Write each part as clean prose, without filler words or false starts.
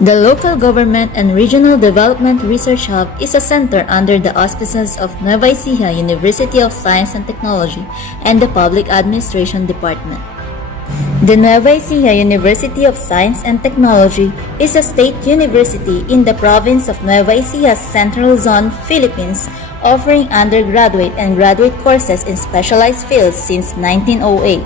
The Local Government and Regional Development Research Hub is a center under the auspices of Nueva Ecija University of Science and Technology and the Public Administration Department. The Nueva Ecija University of Science and Technology is a state university in the province of Nueva Ecija's Central Zone, Philippines, offering undergraduate and graduate courses in specialized fields since 1908.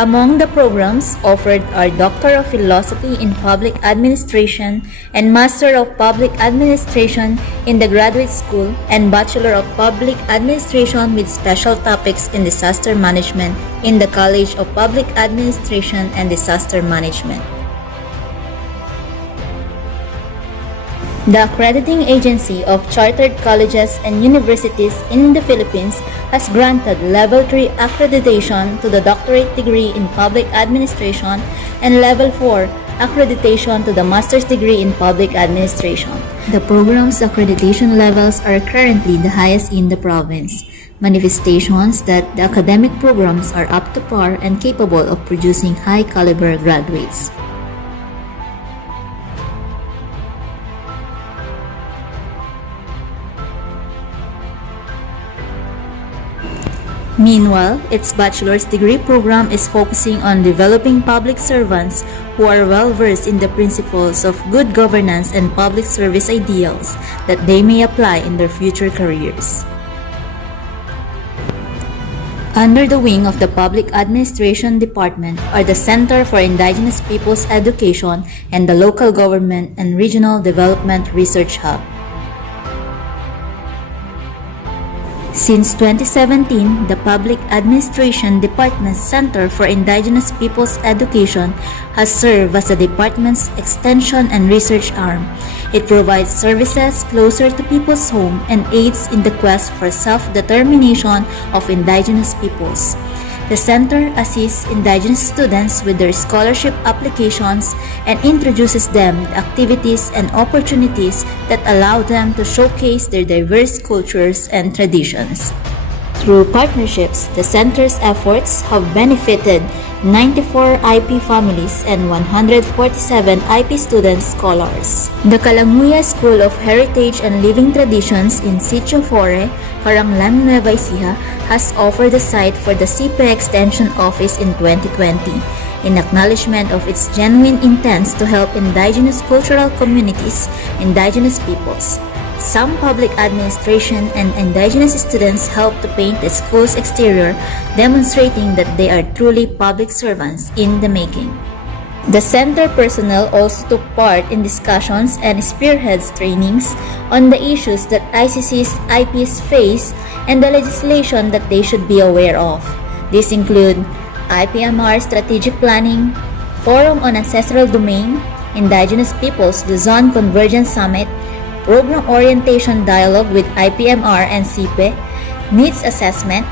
Among the programs offered are Doctor of Philosophy in Public Administration and Master of Public Administration in the Graduate School and Bachelor of Public Administration with special topics in Disaster Management in the College of Public Administration and Disaster Management. The Accrediting Agency of Chartered Colleges and Universities in the Philippines has granted Level 3 accreditation to the doctorate degree in Public Administration and Level 4 accreditation to the master's degree in Public Administration. The program's accreditation levels are currently the highest in the province, manifestations that the academic programs are up to par and capable of producing high-caliber graduates. Meanwhile, its bachelor's degree program is focusing on developing public servants who are well-versed in the principles of good governance and public service ideals that they may apply in their future careers. Under the wing of the Public Administration Department are the Center for Indigenous Peoples Education and the Local Government and Regional Development Research Hub. Since 2017, the Public Administration Department's Center for Indigenous Peoples Education has served as the department's extension and research arm. It provides services closer to people's home and aids in the quest for self-determination of indigenous peoples. The center assists indigenous students with their scholarship applications and introduces them to activities and opportunities that allow them to showcase their diverse cultures and traditions. Through partnerships, the center's efforts have benefited 94 IP families and 147 IP student scholars. The Kalanguya School of Heritage and Living Traditions in Sitio Fore, Caranglan, Nueva Ecija, has offered the site for the CPE Extension Office in 2020, in acknowledgement of its genuine intents to help indigenous cultural communities, indigenous peoples. Some public administration and indigenous students help to paint the school's exterior, demonstrating that they are truly public servants in the making. The center personnel also took part in discussions and spearheads trainings on the issues that ICC's IPs face and the legislation that they should be aware of. These include IPMR strategic planning, Forum on Ancestral Domain, Indigenous Peoples Luzon Convergence Summit, Program Orientation Dialogue with IPMR and CPE, Needs Assessment,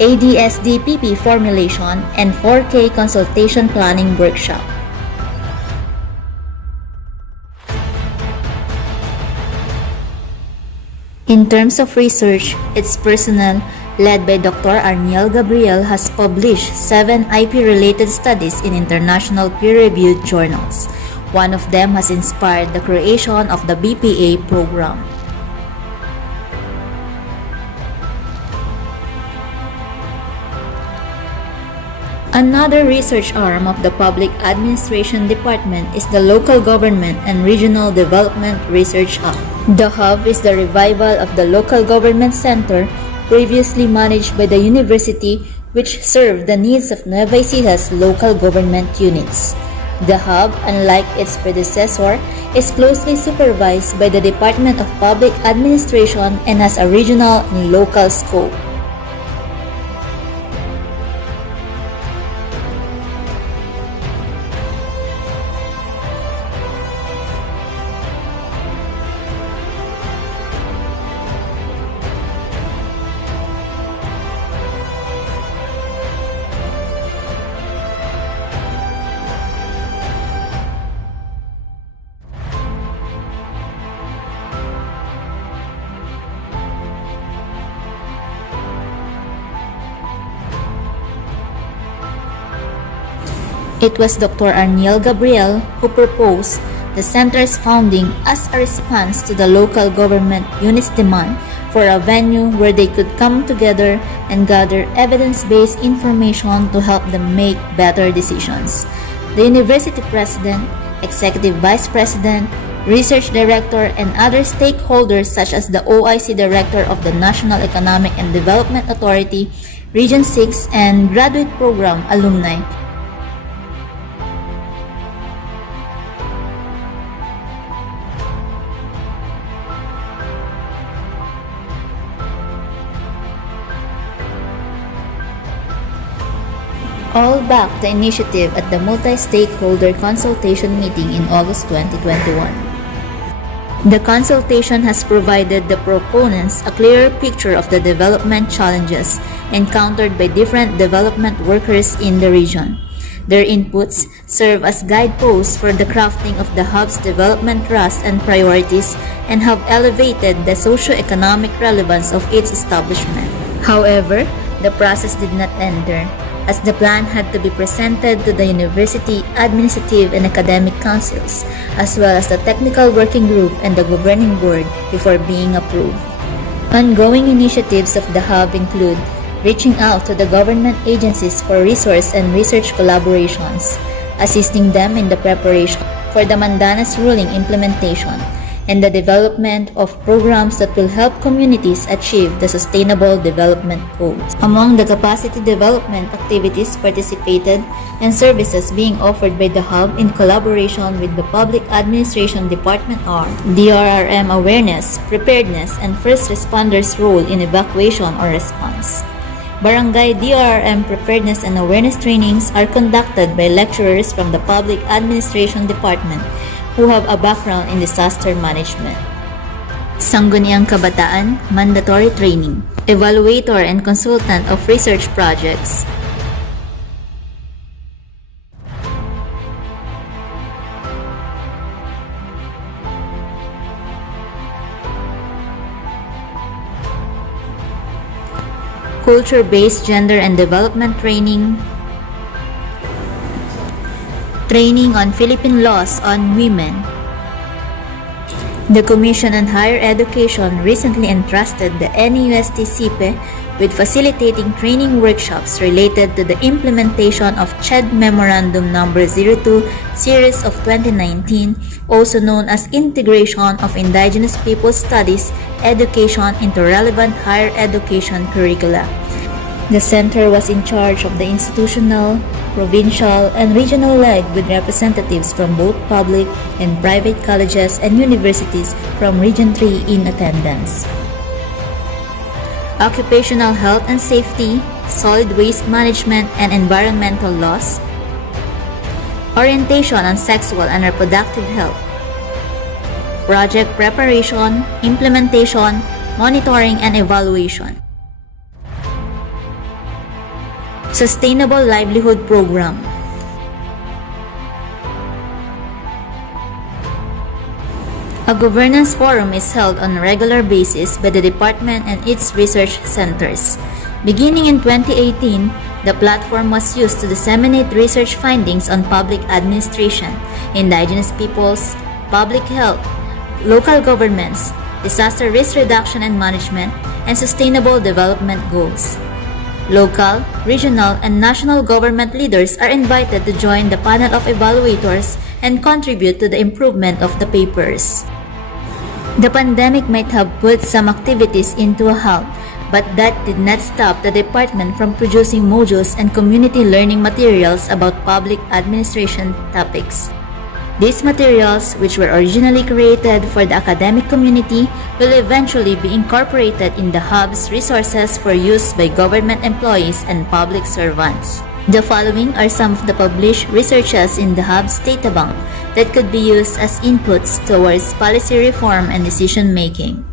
ADSD-PP Formulation, and 4K Consultation Planning Workshop. In terms of research, its personnel, led by Dr. Arniel Gabriel, has published 7 IP-related studies in international peer-reviewed journals. One of them has inspired the creation of the BPA program. Another research arm of the Public Administration Department is the Local Government and Regional Development Research Hub. The hub is the revival of the Local Government Center, previously managed by the university, which served the needs of Nueva Ecija's local government units. The hub, unlike its predecessor, is closely supervised by the Department of Public Administration and has a regional and local scope. It was Dr. Arniel Gabriel who proposed the center's founding as a response to the local government unit's demand for a venue where they could come together and gather evidence-based information to help them make better decisions. The university president, executive vice president, research director, and other stakeholders such as the OIC director of the National Economic and Development Authority, Region 6, and graduate program alumni all backed the initiative at the multi-stakeholder consultation meeting in August 2021. The consultation has provided the proponents a clearer picture of the development challenges encountered by different development workers in the region. Their inputs serve as guideposts for the crafting of the hub's development thrust and priorities and have elevated the socio-economic relevance of its establishment. However, the process did not end there, as the plan had to be presented to the university administrative and academic councils, as well as the technical working group and the governing board before being approved. Ongoing initiatives of the hub include reaching out to the government agencies for resource and research collaborations, assisting them in the preparation for the Mandanas ruling implementation, and the development of programs that will help communities achieve the Sustainable Development Goals. Among the capacity development activities participated and services being offered by the Hub in collaboration with the Public Administration Department are DRRM awareness, preparedness, and first responders' role in evacuation or response. Barangay DRRM preparedness and awareness trainings are conducted by lecturers from the Public Administration Department who have a background in disaster management. Sangguniang Kabataan, mandatory training, evaluator and consultant of research projects. Culture-based gender and development training, training on Philippine laws on women. The Commission on Higher Education recently entrusted the NUST-CIPE with facilitating training workshops related to the implementation of CHED Memorandum No. 02 Series of 2019, also known as Integration of Indigenous Peoples Studies Education into Relevant Higher Education Curricula. The center was in charge of the institutional, provincial, and regional leg with representatives from both public and private colleges and universities from Region 3 in attendance. Occupational health and safety, solid waste management and environmental laws, orientation on sexual and reproductive health, project preparation, implementation, monitoring and evaluation. Sustainable Livelihood Program. A governance forum is held on a regular basis by the department and its research centers. Beginning in 2018, the platform was used to disseminate research findings on public administration, indigenous peoples, public health, local governments, disaster risk reduction and management, and sustainable development goals. Local, regional, and national government leaders are invited to join the panel of evaluators and contribute to the improvement of the papers. The pandemic might have put some activities into a halt, but that did not stop the department from producing modules and community learning materials about public administration topics. These materials, which were originally created for the academic community, will eventually be incorporated in the Hub's resources for use by government employees and public servants. The following are some of the published researches in the Hub's databank that could be used as inputs towards policy reform and decision-making.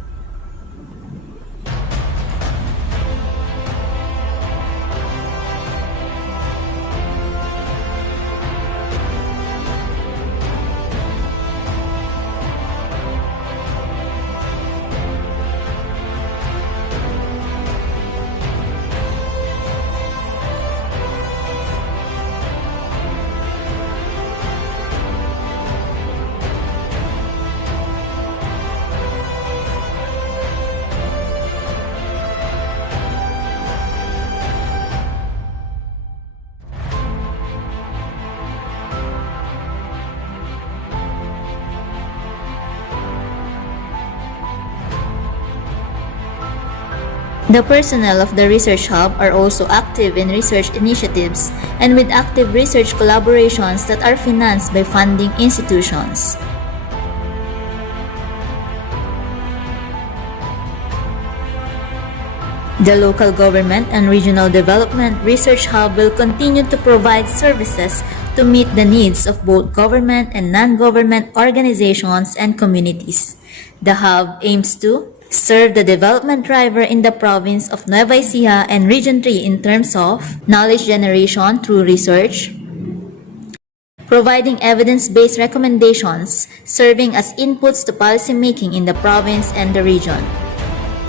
The personnel of the Research Hub are also active in research initiatives and with active research collaborations that are financed by funding institutions. The Local Government and Regional Development Research Hub will continue to provide services to meet the needs of both government and non-government organizations and communities. The Hub aims to serve the development driver in the province of Nueva Ecija and Region 3 in terms of knowledge generation through research, providing evidence-based recommendations, serving as inputs to policymaking in the province and the region,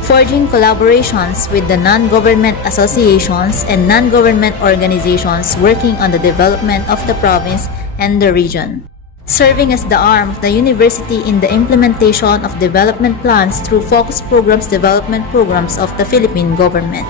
forging collaborations with the non-government associations and non-government organizations working on the development of the province and the region, serving as the arm of the university in the implementation of development plans through focus programs development programs of the Philippine government,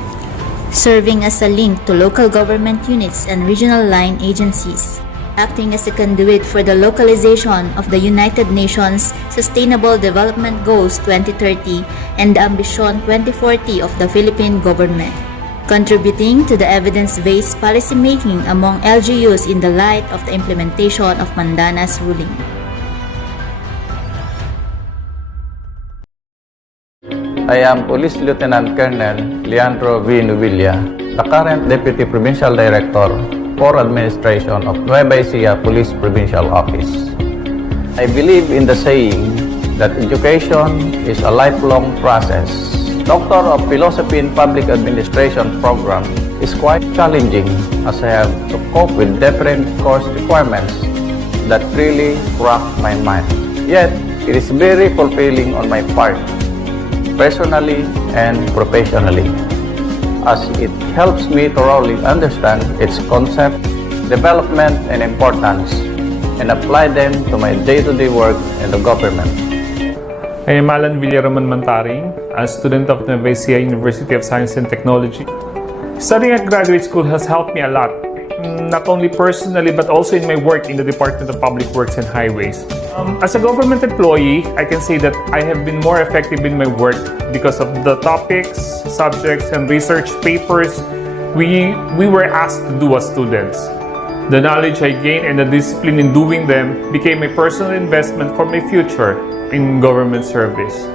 serving as a link to local government units and regional line agencies, acting as a conduit for the localization of the United Nations Sustainable Development Goals 2030 and the Ambition 2040 of the Philippine government, contributing to the evidence-based policymaking among LGUs in the light of the implementation of Mandana's ruling. I am Police Lieutenant Colonel Leandro V. Novilla, the current Deputy Provincial Director for Administration of Nueva Ecija Police Provincial Office. I believe in the saying that education is a lifelong process. Doctor of Philosophy in Public Administration program is quite challenging as I have to cope with different course requirements that really rock my mind. Yet, it is very fulfilling on my part, personally and professionally, as it helps me thoroughly understand its concept, development, and importance, and apply them to my day-to-day work in the government. I am Alan Villaroman Mantaring, a student of Nueva Ecija University of Science and Technology. Studying at graduate school has helped me a lot, not only personally but also in my work in the Department of Public Works and Highways. As a government employee, I can say that I have been more effective in my work because of the topics, subjects, and research papers we were asked to do as students. The knowledge I gained and the discipline in doing them became a personal investment for my future in government service.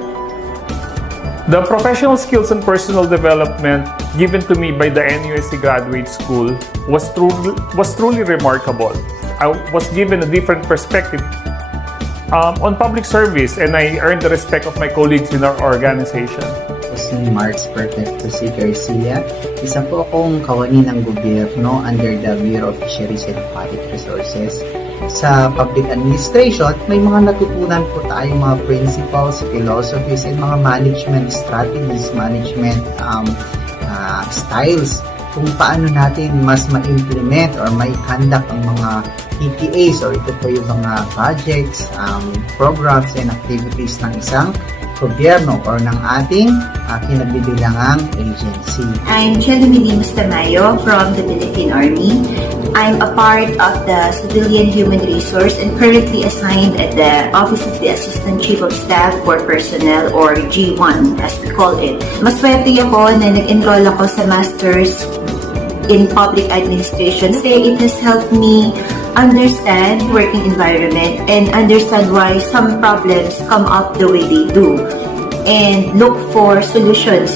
The professional skills and personal development given to me by the NUSC Graduate School was truly remarkable. I was given a different perspective on public service and I earned the respect of my colleagues in our organization. Si Marks Perfecto C. Garcia, isa po akong kawani ng gobyerno under the Bureau of Fisheries and Aquatic Resources. Sa public administration, may mga natutunan po tayong mga principles, philosophies, and mga management strategies, management styles kung paano natin mas ma-implement or ma-conduct ang mga PPAs or ito po yung mga projects, programs, and activities ng isang gobyerno or ng ating kinabibilangang agency. I'm TAMAYO from the Philippine Army. I'm a part of the Civilian Human Resource and currently assigned at the Office of the Assistant Chief of Staff for Personnel or G1 as we call it. Maswerte ako na nag-enroll ako sa Masters in Public Administration. It has helped me understand working environment and understand why some problems come up the way they do and look for solutions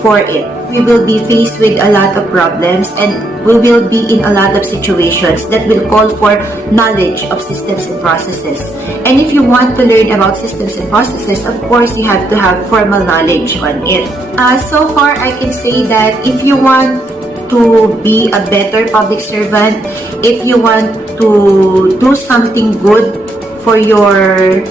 for it. We will be faced with a lot of problems and we will be in a lot of situations that will call for knowledge of systems and processes. And if you want to learn about systems and processes, of course, you have to have formal knowledge on it. So far, I can say that if you want to be a better public servant, if you want to do something good for your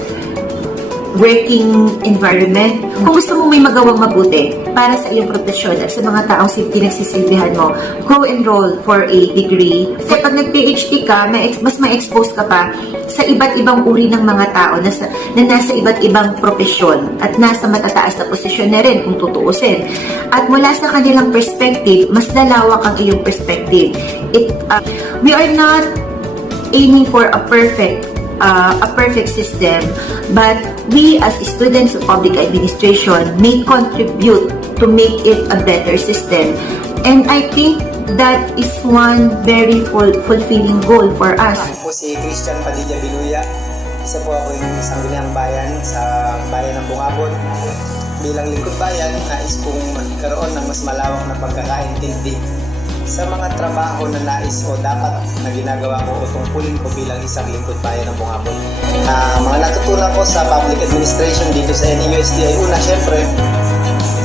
working environment, kung gusto mo may magawang mabuti para sa iyong profesyon at sa mga taong pinagsisilbihan mo, go enroll for a degree. Kasi pag nag-PhD ka, mas ma-expose ka pa sa iba't ibang uri ng mga tao na nasa iba't ibang profesyon at nasa matataas na posisyon na rin kung tutuusin. At mula sa kanilang perspective, mas lalawak ang iyong perspective. We are not aiming for a perfect system, but we as students of public administration may contribute to make it a better system. And I think that is one very fulfilling goal for us. Ako po si Christian Padilla Biluya. Isa po ako yung sangguniang bayan sa bayan ng Bungabon. Bilang lingkod bayan, nais kong magkaroon ng mas malawak na pagkakaintindi sa mga trabaho na nais o dapat na ginagawa ko o tungkulin ko bilang isang lingkod bayan ng Bungabon. Mga natutunan ko sa public administration dito sa NUST ay una, syempre,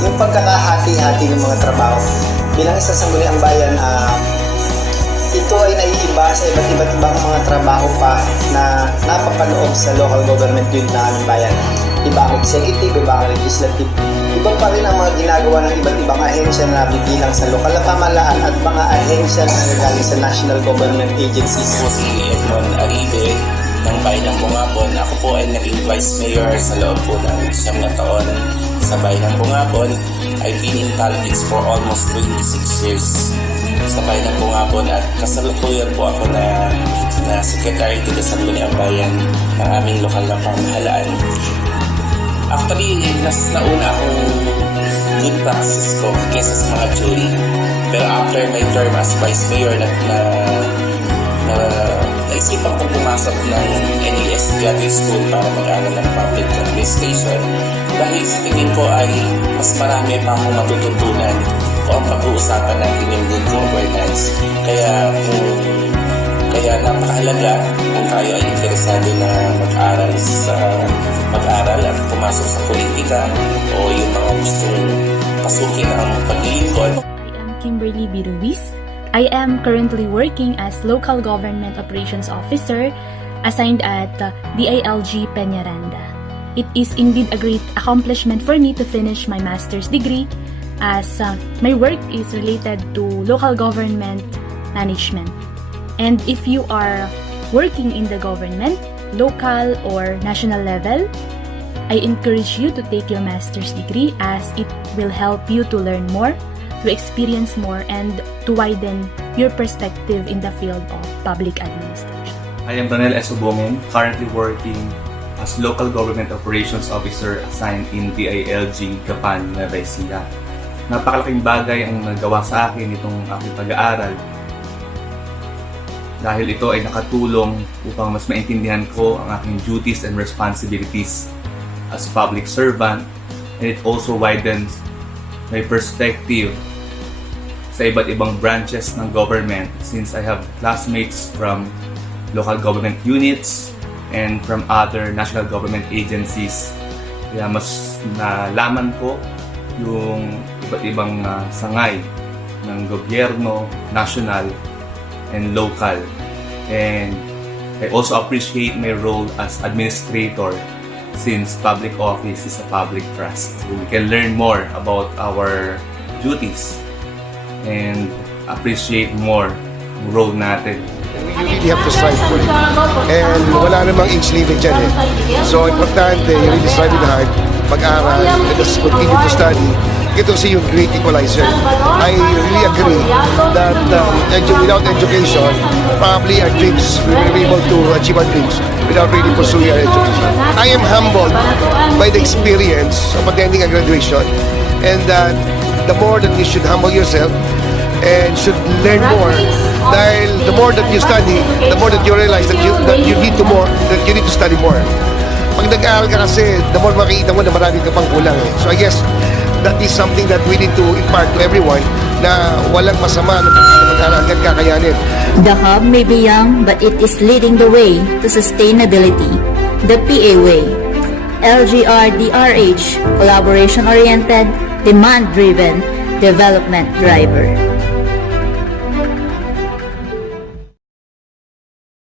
yung pagkakahati-hati ng mga trabaho. Bilang isang sangguniang bayan, ito ay naiiba sa iba't ibang mga trabaho pa na napapaloob sa local government unit na aming bayan. Iba ang executive, iba ang legislative. Iba pa rin ang mga ginagawa ng iba't ibang ahensya na nabibilang sa lokal na pamahalaan at mga ahensya na nagaling sa national government agencies. Ako si Edmond Aribe ng bayan ng Bungabon. Ako po ay naging vice mayor sa loob po ng 9 na taon sa bayan ng Bungabon. I've been in politics for almost 26 years sa bayan ng Bungabon at kasalukuyan po ako na secretary dito sa Sangguniang Bayan ng aming lokal na pamahalaan. Actually, mas nauna akong good practice ko kesa sa mga jury. Pero after my term as vice mayor naisipan kong pumasok ng NES Graduate School para mag-aral ng public administration dahil sa tingin ko ay mas marami pa akong matututunan o ang pag-uusapan natin yung good governance. Kaya napakahalaga kung tayo ay interesado na mag-aral at pumasok sa politika o yung mga gustong pasukin ang paglilingkod. I am Kimberly B. Ruiz. I am currently working as Local Government Operations Officer assigned at DILG Peñaranda. It is indeed a great accomplishment for me to finish my master's degree as my work is related to local government management. And if you are working in the government, local or national level, I encourage you to take your master's degree as it will help you to learn more, to experience more, and to widen your perspective in the field of public administration. I am Ronel S. Ubongen, currently working as Local Government Operations Officer assigned in DILG, Gapan, Nueva Ecija. Napakalaking bagay ang nagawa sa akin itong aking pag-aaral dahil ito ay nakatulong upang mas maintindihan ko ang aking duties and responsibilities as public servant, and it also widens my perspective sa iba't ibang branches ng government since I have classmates from local government units and from other national government agencies. Kaya mas nalaman ko yung iba't ibang sangay ng gobyerno, national and local. And I also appreciate my role as administrator since public office is a public trust. We can learn more about our duties and appreciate more ang role natin. You really have to strive for it. And wala namang age limit dyan eh. So, importante, you really strive hard, mag-aral, let us continue to study. Ito kasi yung great equalizer. I really agree that without education, probably our dreams, we will be able to achieve our dreams without really pursuing our education. I am humbled by the experience of attending a graduation, and that the more that you should humble yourself and should learn more, dahil the more that you study, the more that you realize that you need to study more. Pag nag-aaral ka kasi, the more makikita mo na marami ka pang kulang eh. So I guess that is something that we need to impart to everyone, na walang masama na mag-aaral hanggang kakayanin. The hub may be young, but it is leading the way to sustainability. The PA way. LGR-DRH, collaboration-oriented, demand-driven, development driver.